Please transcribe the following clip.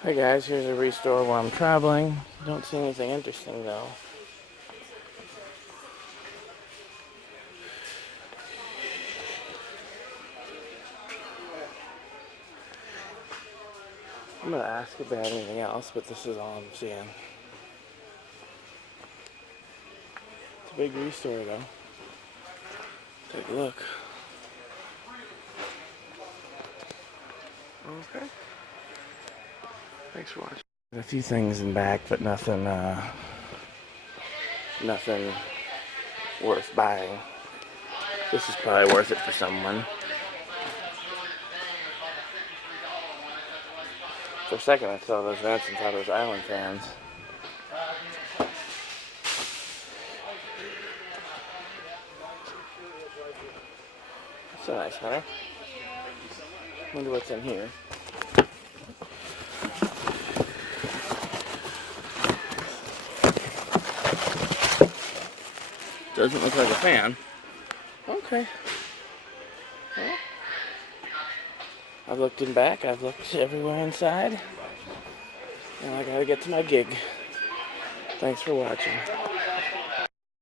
Hey guys, here's a restore while I'm traveling. Don't see anything interesting though. I'm gonna ask about anything else, but this is all I'm seeing. It's a big restore though. Take a look. Okay. Thanks for watching. A few things in back, but nothing worth buying. This is probably worth it for someone. For a second I saw those vents and thought it was island fans. That's a nice hunter. Wonder what's in here. Doesn't look like a fan. Okay. Well, I've looked in back, I've looked everywhere inside, and I gotta get to my gig. Thanks for watching.